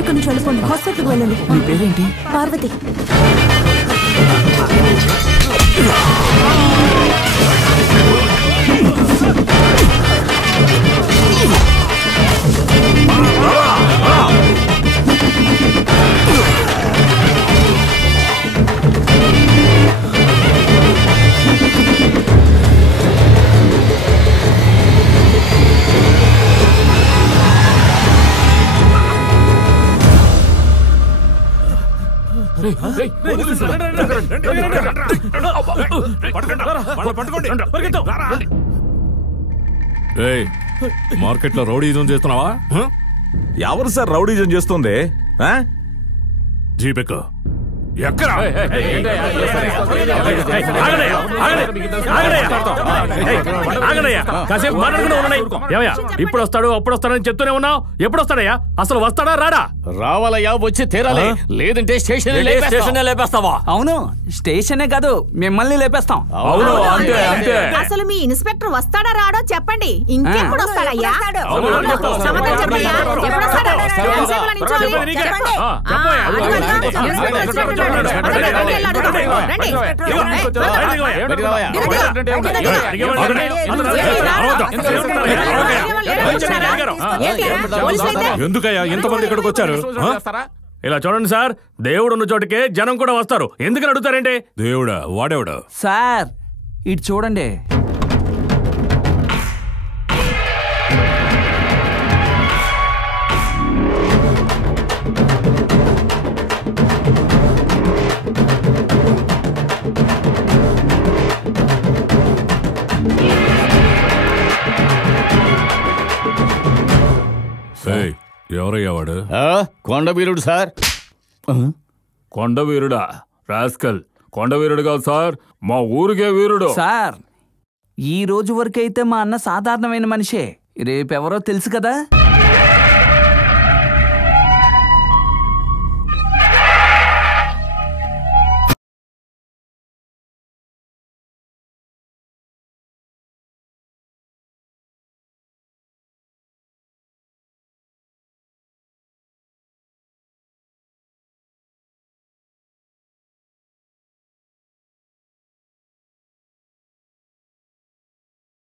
ఇక్కడి నుంచి వెళ్ళిపోండి. హాస్పిటల్కి వెళ్ళండి. మీ పేరేంటి? పార్వతి. మార్కెట్ లో రౌడీజం చేస్తున్నావా? ఎవరు సార్ రౌడీజం చేస్తుంది? జీపెక్ ఎక్కడ? కాసేపు మాట్లాడుకుని ఇప్పుడు వస్తాడు అప్పుడు వస్తాడని చెప్తూనే ఉన్నావు. ఎప్పుడు వస్తాడయ్యా? అసలు వస్తాడా రాడా? రావాలయ్యా, వచ్చి తీరాలి. లేదంటే స్టేషన్ లేపేస్తావా? అవును, స్టేషనే కాదు మిమ్మల్ని లేపేస్తాం. అవును, అంతే అంతే. అసలు మీ ఇన్స్పెక్టర్ వస్తాడా రాడో చెప్పండి. ఇంకెప్పుడు వస్తాడయ్యా? ఎందుకయ్యా ఎంతమంది ఇక్కడికి వచ్చారు? ఇలా చూడండి సార్, దేవుడు ఉన్న చోటుకే జనం కూడా వస్తారు. ఎందుకని అడుగుతారేంటి? దేవుడా? వాడేవాడు సార్, ఇటు చూడండి. ఎవరయ్యా వాడు? కొండవీరుడు సార్. కొండవీరుడా? రాస్కల్, కొండవీరుడు కాదు సార్, మా ఊరికే వీరుడు సార్. ఈ రోజు వరకు అయితే మా అన్న సాధారణమైన మనిషే, రేపెవరో తెలుసు కదా.